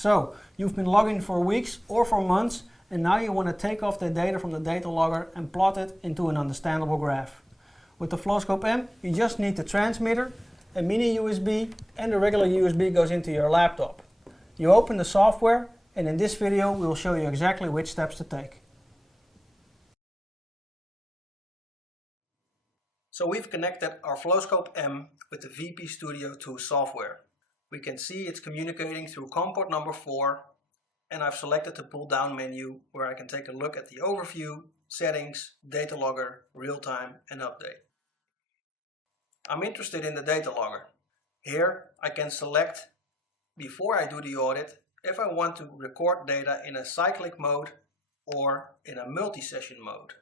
So, you've been logging for weeks or for months, and now you want to take off the data from the Datalogger and plot it into an understandable graph. With the VPFlowScope M, you just need the transmitter, a mini USB, and the regular USB goes into your laptop. You open the software, and in this video we will show you exactly which steps to take. So we've connected our VPFlowScope M with the VP Studio 2 software. We can see it's communicating through COM port number 4, and I've selected the pull down menu where I can take a look at the overview, settings, Datalogger, real-time and update. I'm interested in the Datalogger. Here I can select, before I do the audit, if I want to record data in a cyclic mode or in a multi-session mode.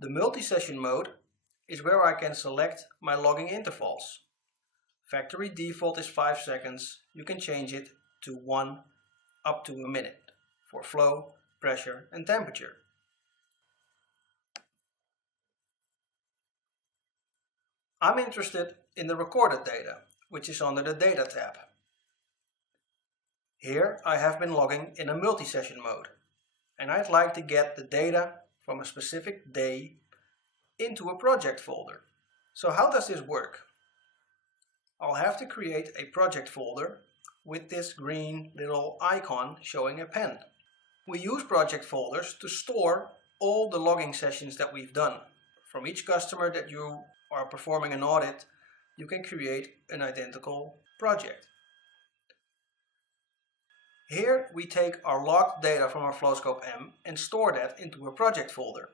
The multi-session mode is where I can select my logging intervals. Factory default is 5 seconds. You can change it to 1 up to a minute for flow, pressure and temperature. I'm interested in the recorded data, which is under the Data tab. Here I have been logging in a multi-session mode, and I'd like to get the data from a specific day into a project folder. So how does this work? I'll have to create a project folder with this green little icon showing a pen. We use project folders to store all the logging sessions that we've done. From each customer that you are performing an audit, you can create an identical project. Here we take our logged data from our VPFlowScope M and store that into a project folder.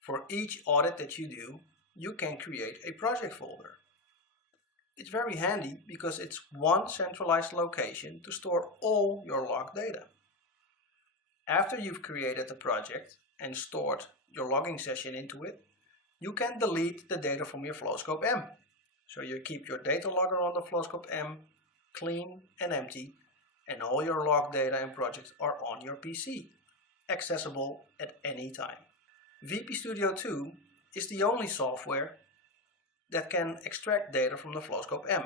For each audit that you do, you can create a project folder. It's very handy because it's one centralized location to store all your logged data. After you've created the project and stored your logging session into it, you can delete the data from your VPFlowScope M. So you keep your Datalogger on the VPFlowScope M clean and empty, and all your log data and projects are on your PC, accessible at any time. VP Studio 2 is the only software that can extract data from the VPFlowScope M.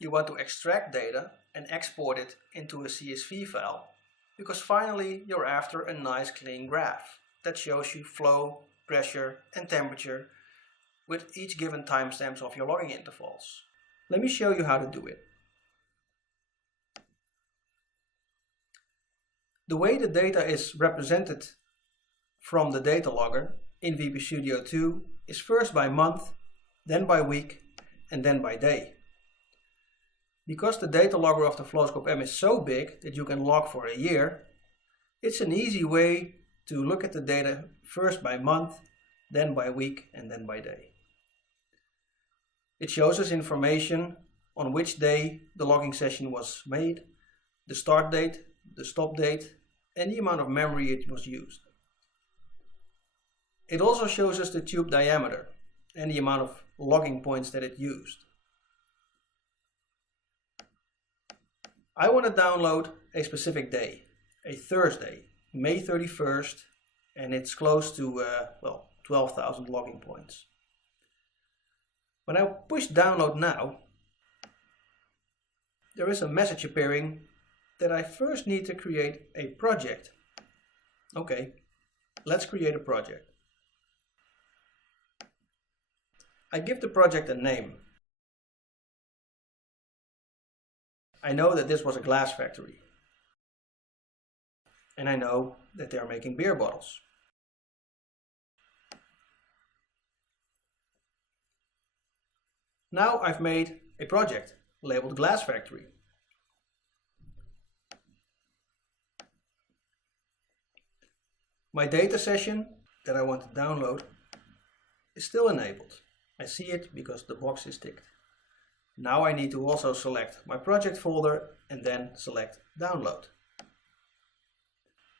You want to extract data and export it into a CSV file because finally you're after a nice clean graph that shows you flow, pressure and temperature with each given timestamps of your logging intervals. Let me show you how to do it. The way the data is represented from the Datalogger in VP Studio 2 is first by month, then by week, and then by day. Because the Datalogger of the VPFlowScope M is so big that you can log for a year, it's an easy way to look at the data first by month, then by week, and then by day. It shows us information on which day the logging session was made, the start date, the stop date, and the amount of memory it was used. It also shows us the tube diameter and the amount of logging points that it used. I want to download a specific day, a Thursday, May 31st, and it's close to 12,000 logging points. When I push download now, there is a message appearing that I first need to create a project. Okay, let's create a project. I give the project a name. I know that this was a glass factory. And I know that they are making beer bottles. Now I've made a project labeled Glass Factory. My data session that I want to download is still enabled. I see it because the box is ticked. Now I need to also select my project folder and then select download.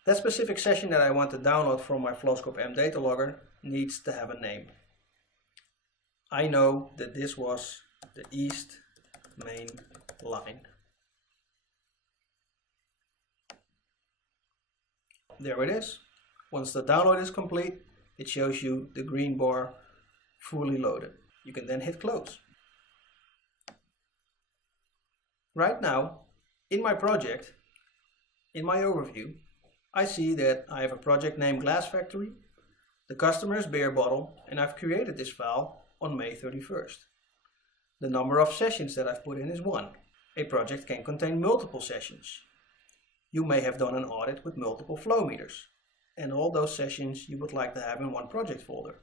That specific session that I want to download from my VPFlowScope M Datalogger needs to have a name. I know that this was the East Main Line. There it is. Once the download is complete, it shows you the green bar fully loaded. You can then hit close. Right now, in my project, in my overview, I see that I have a project named Glass Factory, the customer is Beer Bottle, and I've created this file on May 31st. The number of sessions that I've put in is 1. A project can contain multiple sessions. You may have done an audit with multiple flow meters, and all those sessions you would like to have in one project folder.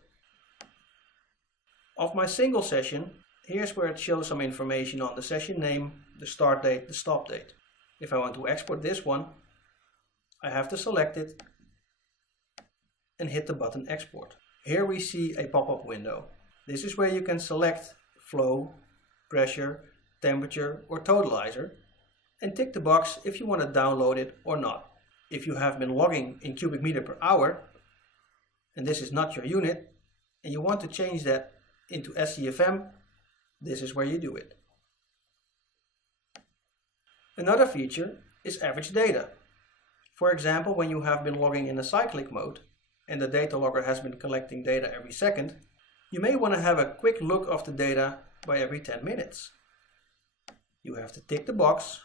Of my single session, here's where it shows some information on the session name, the start date, the stop date. If I want to export this one, I have to select it and hit the button Export. Here we see a pop-up window. This is where you can select flow, pressure, temperature or totalizer and tick the box if you want to download it or not. If you have been logging in cubic meter per hour and this is not your unit and you want to change that into SCFM, this is where you do it. Another feature is average data. For example, when you have been logging in a cyclic mode and the data logger has been collecting data every second, you may want to have a quick look of the data by every 10 minutes. You have to tick the box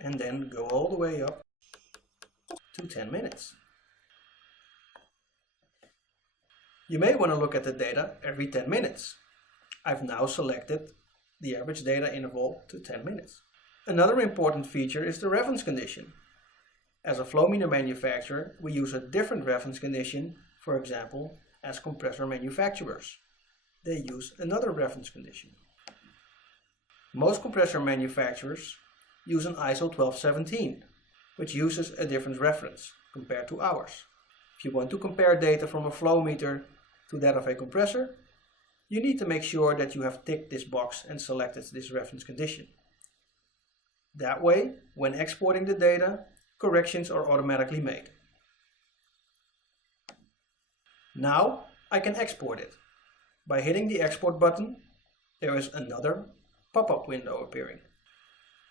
and then go all the way up to 10 minutes. You may want to look at the data every 10 minutes. I've now selected the average data interval to 10 minutes. Another important feature is the reference condition. As a flow meter manufacturer, we use a different reference condition, for example, as compressor manufacturers. They use another reference condition. Most compressor manufacturers use an ISO 1217, which uses a different reference compared to ours. If you want to compare data from a flow meter to that of a compressor, you need to make sure that you have ticked this box and selected this reference condition. That way, when exporting the data, corrections are automatically made. Now I can export it. By hitting the export button, there is another pop-up window appearing.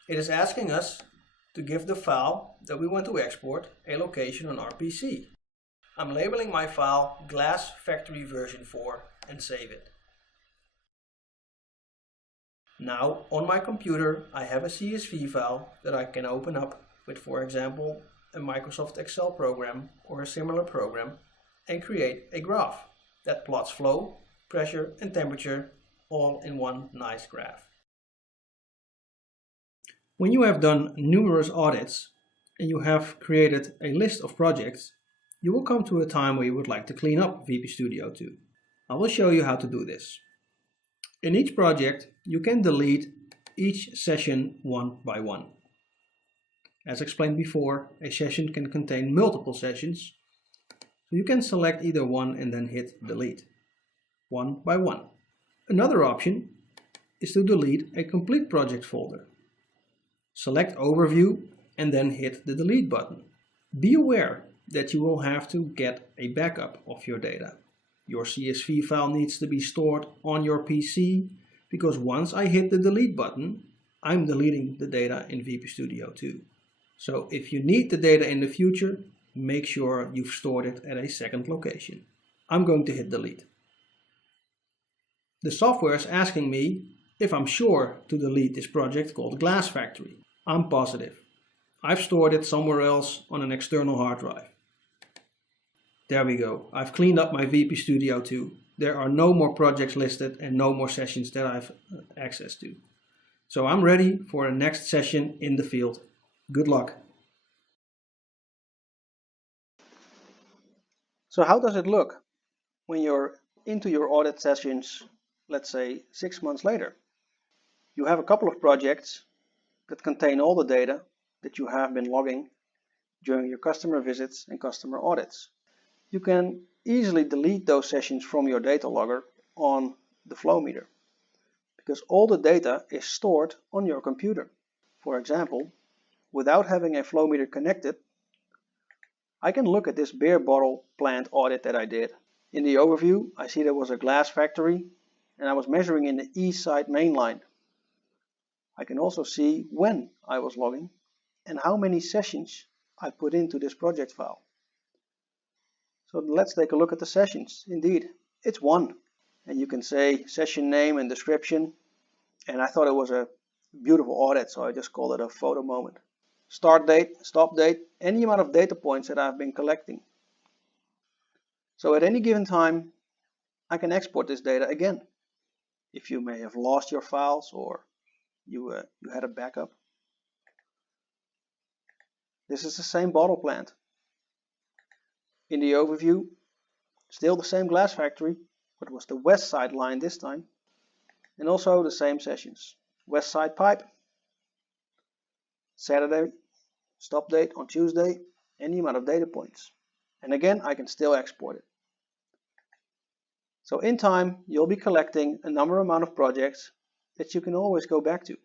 It is asking us to give the file that we want to export a location on our PC. I'm labeling my file Glass Factory version 4 and save it. Now on my computer I have a CSV file that I can open up with, for example, a Microsoft Excel program or a similar program and create a graph that plots flow, pressure and temperature all in one nice graph. When you have done numerous audits and you have created a list of projects, you will come to a time where you would like to clean up VP Studio 2. I will show you how to do this. In each project, you can delete each session one by one. As explained before, a session can contain multiple sessions, so you can select either one and then hit delete, one by one. Another option is to delete a complete project folder. Select Overview and then hit the delete button. Be aware that you will have to get a backup of your data. Your CSV file needs to be stored on your PC because once I hit the delete button, I'm deleting the data in VP Studio 2. So if you need the data in the future, make sure you've stored it at a second location. I'm going to hit delete. The software is asking me if I'm sure to delete this project called Glass Factory. I'm positive. I've stored it somewhere else on an external hard drive. There we go. I've cleaned up my VP Studio 2. There are no more projects listed and no more sessions that I've access to. So I'm ready for a next session in the field. Good luck. So how does it look when you're into your audit sessions, let's say 6 months later? You have a couple of projects that contain all the data that you have been logging during your customer visits and customer audits. You can easily delete those sessions from your data logger on the flow meter because all the data is stored on your computer. For example, without having a flow meter connected, I can look at this beer bottle plant audit that I did. In the overview, I see there was a glass factory and I was measuring in the east side main line. I can also see when I was logging and how many sessions I put into this project file. So let's take a look at the sessions. Indeed, it's 1. And you can say session name and description. And I thought it was a beautiful audit, so I just call it a photo moment. Start date, stop date, any amount of data points that I've been collecting. So at any given time, I can export this data again. If you may have lost your files or you had a backup. This is the same bottle plant. In the overview, still the same glass factory, but it was the west side line this time. And also the same sessions. West side pipe, Saturday, stop date on Tuesday, any amount of data points. And again, I can still export it. So in time, you'll be collecting a amount of projects that you can always go back to.